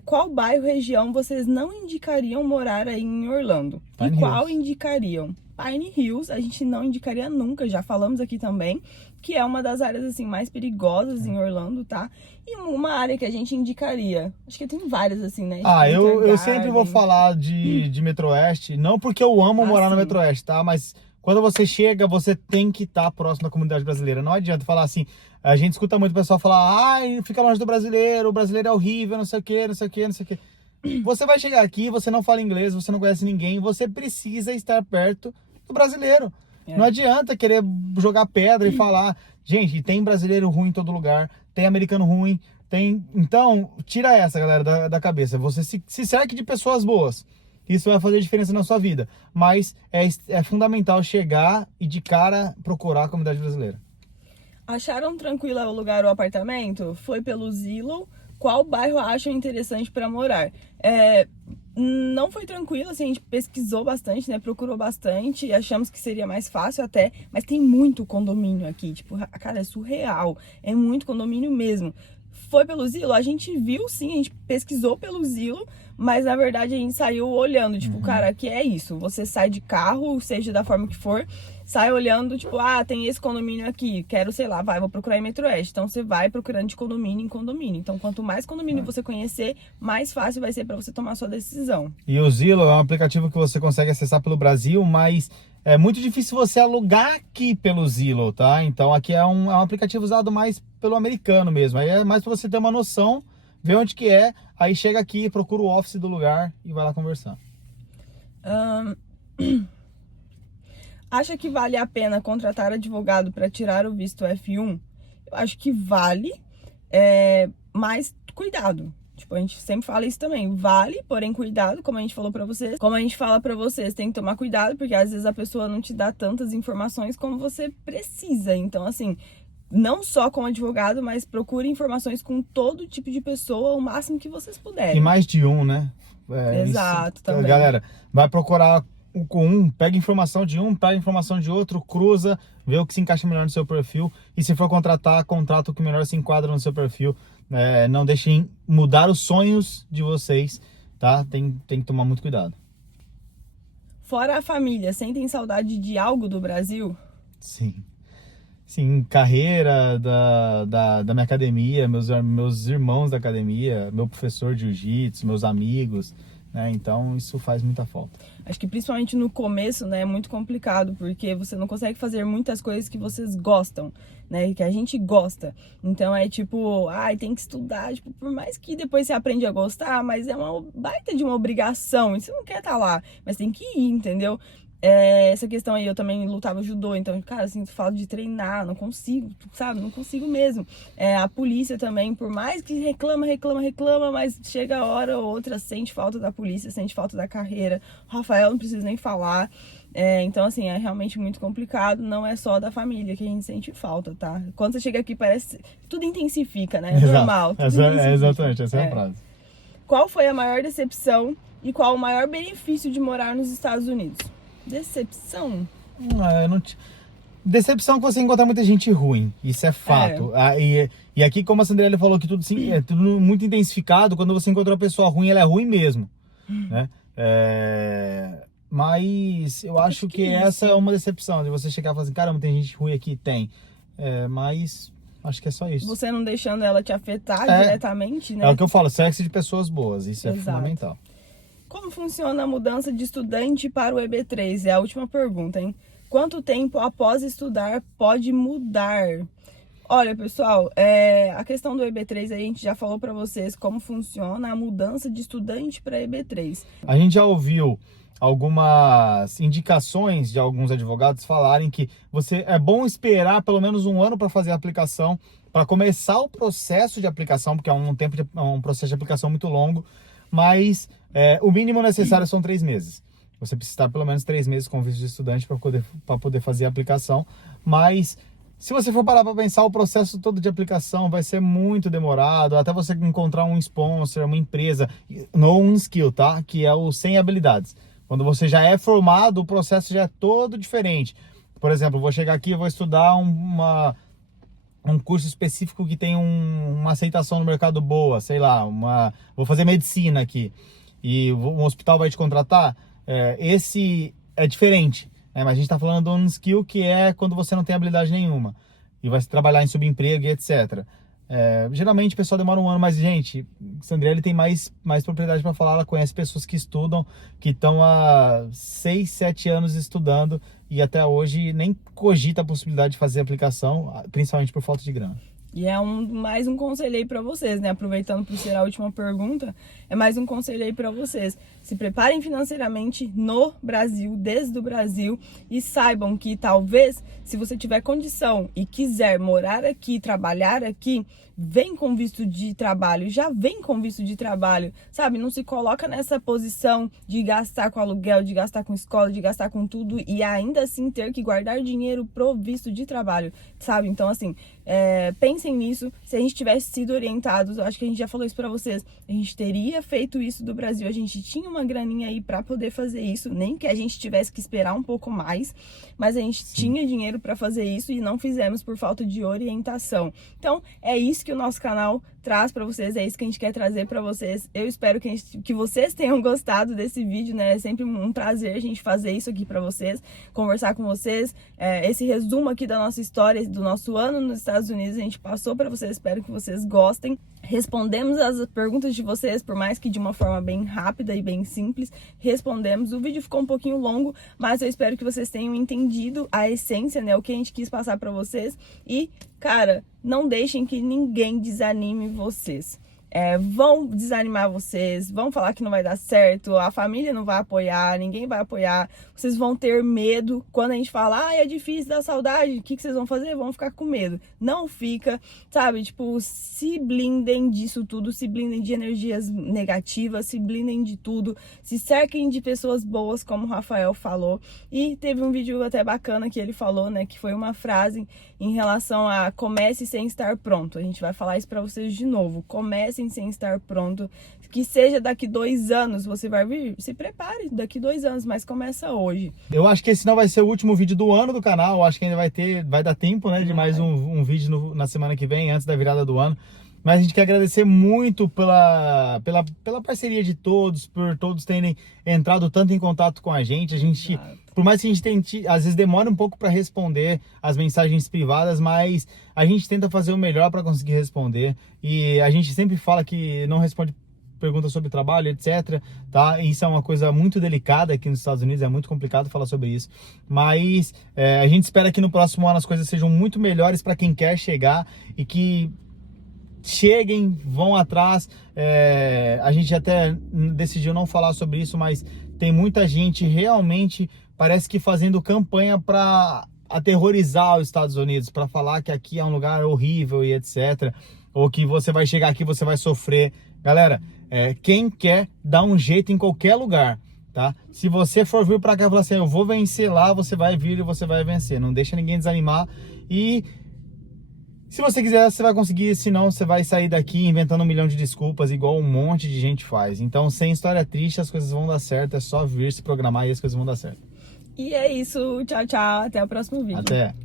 Qual bairro, região vocês não indicariam morar aí em Orlando? Pine e qual Hills. Indicariam? Pine Hills, a gente não indicaria nunca, já falamos aqui também, que é uma das áreas assim mais perigosas em Orlando, tá? E uma área que a gente indicaria, acho que tem várias assim, né? Eu sempre vou falar de Metro Oeste, não porque eu amo morar no Metro Oeste, tá? Mas quando você chega, você tem que estar próximo da comunidade brasileira. Não adianta falar assim, a gente escuta muito o pessoal falar, fica longe do brasileiro, o brasileiro é horrível, não sei o quê, não sei o quê, não sei o quê. Você vai chegar aqui, você não fala inglês, você não conhece ninguém, você precisa estar perto do brasileiro. Não adianta querer jogar pedra e falar, gente, tem brasileiro ruim em todo lugar, tem americano ruim, tem... Então, tira essa, galera, da cabeça. Você se cerque de pessoas boas. Isso vai fazer diferença na sua vida. Mas é fundamental chegar e de cara procurar a comunidade brasileira. Acharam tranquilo o lugar ou apartamento? Foi pelo Zillow. Qual bairro acham interessante para morar? Não foi tranquilo, assim, a gente pesquisou bastante, né? Procurou bastante, achamos que seria mais fácil até, mas tem muito condomínio aqui, cara, é surreal, é muito condomínio mesmo. foi pelo Zillow? A gente viu sim, a gente pesquisou pelo Zillow, mas na verdade a gente saiu olhando, tipo, cara, que é isso? Você sai de carro, seja da forma que for, sai olhando, tipo, tem esse condomínio aqui, quero, sei lá, vou procurar em Metro Oeste. Então você vai procurando de condomínio em condomínio. Então quanto mais condomínio você conhecer, mais fácil vai ser para você tomar a sua decisão. E o Zillow é um aplicativo que você consegue acessar pelo Brasil, mas é muito difícil você alugar aqui pelo Zillow, tá? Então aqui é um aplicativo usado mais pelo americano mesmo. Aí é mais para você ter uma noção, ver onde que é, aí chega aqui, procura o office do lugar e vai lá conversar. Acha que vale a pena contratar advogado para tirar o visto F1? Eu acho que vale, mas cuidado. Tipo, a gente sempre fala isso também. Vale, porém cuidado, como a gente falou pra vocês. Como a gente fala pra vocês, tem que tomar cuidado, porque às vezes a pessoa não te dá tantas informações como você precisa. Então, assim, não só com advogado, mas procure informações com todo tipo de pessoa, o máximo que vocês puderem. E mais de um, né? Exato, isso, também. Galera, vai procurar com um, pega informação de um, pega informação de outro, cruza, vê o que se encaixa melhor no seu perfil. E se for contratar, contrata o que melhor se enquadra no seu perfil. Não deixem mudar os sonhos de vocês, tá? Tem que tomar muito cuidado. Fora a família, sentem saudade de algo do Brasil? Sim. Sim, carreira da minha academia, meus irmãos da academia, meu professor de jiu-jitsu, meus amigos, né? Então isso faz muita falta. Acho que principalmente no começo, né, é muito complicado, porque você não consegue fazer muitas coisas que vocês gostam, né, que a gente gosta. Então é tipo, tem que estudar, tipo, por mais que depois você aprende a gostar, mas é uma baita de uma obrigação, e você não quer estar lá, mas tem que ir, entendeu? Essa questão aí, eu também lutava judô, então, cara, sinto falta de treinar, não consigo, sabe? Não consigo mesmo. A polícia também, por mais que reclama, mas chega a hora ou outra, sente falta da polícia, sente falta da carreira. O Rafael não precisa nem falar. Então, assim, é realmente muito complicado, não é só da família que a gente sente falta, tá? Quando você chega aqui, parece tudo intensifica, né? É normal. Exatamente, essa é a frase. Qual foi a maior decepção e qual o maior benefício de morar nos Estados Unidos? Decepção? Decepção que você encontra muita gente ruim, isso é fato. E aqui, como a Sandrelli falou, que tudo sim, é tudo muito intensificado. Quando você encontra uma pessoa ruim, ela é ruim mesmo, né? Mas eu acho que essa é uma decepção, de você chegar e falar assim, caramba, tem gente ruim aqui? Tem. Mas acho que é só isso. Você não deixando ela te afetar diretamente, né? É o que eu falo, cerque-se de pessoas boas, isso é fundamental. Como funciona a mudança de estudante para o EB3? É a última pergunta, hein? Quanto tempo após estudar pode mudar? Olha, pessoal, a questão do EB3 aí a gente já falou para vocês como funciona a mudança de estudante para EB3. A gente já ouviu algumas indicações de alguns advogados falarem que é bom esperar pelo menos um ano para fazer a aplicação, para começar o processo de aplicação, porque é um processo de aplicação muito longo, mas o mínimo necessário são 3 meses. Você precisa estar pelo menos 3 meses com visto de estudante para poder fazer a aplicação. Mas se você for parar para pensar, o processo todo de aplicação vai ser muito demorado, até você encontrar um sponsor, uma empresa, no OnSkill, tá? Que é o sem habilidades. Quando você já é formado, o processo já é todo diferente. Por exemplo, eu vou chegar aqui e vou estudar um curso específico que tem uma aceitação no mercado boa, sei lá, vou fazer medicina aqui e um hospital vai te contratar, esse é diferente, né? Mas a gente está falando do OnSkill, que é quando você não tem habilidade nenhuma e vai trabalhar em subemprego e etc. Geralmente o pessoal demora um ano, mas, gente, Sandrelli tem mais propriedade para falar. Ela conhece pessoas que estudam, que estão há 6, 7 anos estudando e até hoje nem cogita a possibilidade de fazer aplicação, principalmente por falta de grana. E mais um conselho aí pra vocês, né? Aproveitando por ser a última pergunta, é mais um conselho aí pra vocês. Se preparem financeiramente no Brasil, desde o Brasil, e saibam que talvez, se você tiver condição e quiser morar aqui, trabalhar aqui, vem com visto de trabalho, já vem com visto de trabalho, sabe? Não se coloca nessa posição de gastar com aluguel, de gastar com escola, de gastar com tudo e ainda assim ter que guardar dinheiro pro visto de trabalho, sabe? Então, assim, pensem nisso. Se a gente tivesse sido orientados, eu acho que a gente já falou isso pra vocês, a gente teria feito isso do Brasil, a gente tinha uma graninha aí pra poder fazer isso, nem que a gente tivesse que esperar um pouco mais, mas a gente tinha dinheiro pra fazer isso e não fizemos por falta de orientação. Então, é isso que o nosso canal traz pra vocês, é isso que a gente quer trazer pra vocês. Eu espero que vocês tenham gostado desse vídeo, né? É sempre um prazer a gente fazer isso aqui pra vocês, conversar com vocês. Esse resumo aqui da nossa história, do nosso ano nos Estados Unidos, a gente passou pra vocês, espero que vocês gostem. Respondemos as perguntas de vocês, por mais que de uma forma bem rápida e bem simples, respondemos. O vídeo ficou um pouquinho longo, mas eu espero que vocês tenham entendido a essência, né? O que a gente quis passar pra vocês. E, cara, não deixem que ninguém desanime vocês. Vão desanimar vocês, vão falar que não vai dar certo, a família não vai apoiar, ninguém vai apoiar, vocês vão ter medo. Quando a gente fala, é difícil, dá saudade, o que vocês vão fazer? Vão ficar com medo. Não fica, sabe, tipo, se blindem disso tudo, se blindem de energias negativas, se blindem de tudo, se cerquem de pessoas boas, como o Rafael falou. E teve um vídeo até bacana que ele falou, né, que foi uma frase em relação a comece sem estar pronto. A gente vai falar isso pra vocês de novo, comece sem estar pronto, que seja daqui 2 anos, você vai vir, se prepare daqui 2 anos, mas começa hoje. Eu acho que esse não vai ser o último vídeo do ano do canal, eu acho que ainda vai dar tempo, né, de mais um vídeo na semana que vem, antes da virada do ano. Mas a gente quer agradecer muito pela parceria de todos, por todos terem entrado tanto em contato com a gente. Por mais que a gente tente, às vezes demora um pouco para responder as mensagens privadas, mas a gente tenta fazer o melhor para conseguir responder. E a gente sempre fala que não responde perguntas sobre trabalho, etc, tá? Isso é uma coisa muito delicada aqui nos Estados Unidos, é muito complicado falar sobre isso. Mas a gente espera que no próximo ano as coisas sejam muito melhores para quem quer chegar e que cheguem, vão atrás. A gente até decidiu não falar sobre isso, mas tem muita gente realmente, parece que fazendo campanha para aterrorizar os Estados Unidos, para falar que aqui é um lugar horrível e etc, ou que você vai chegar aqui, você vai sofrer. Galera, quem quer dá um jeito em qualquer lugar, tá? Se você for vir para cá e falar assim, eu vou vencer lá, você vai vir e você vai vencer. Não deixa ninguém desanimar. E se você quiser, você vai conseguir, senão você vai sair daqui inventando 1 milhão de desculpas, igual um monte de gente faz. Então, sem história triste, as coisas vão dar certo, é só vir, se programar e as coisas vão dar certo. E é isso, tchau, tchau, até o próximo vídeo. Até!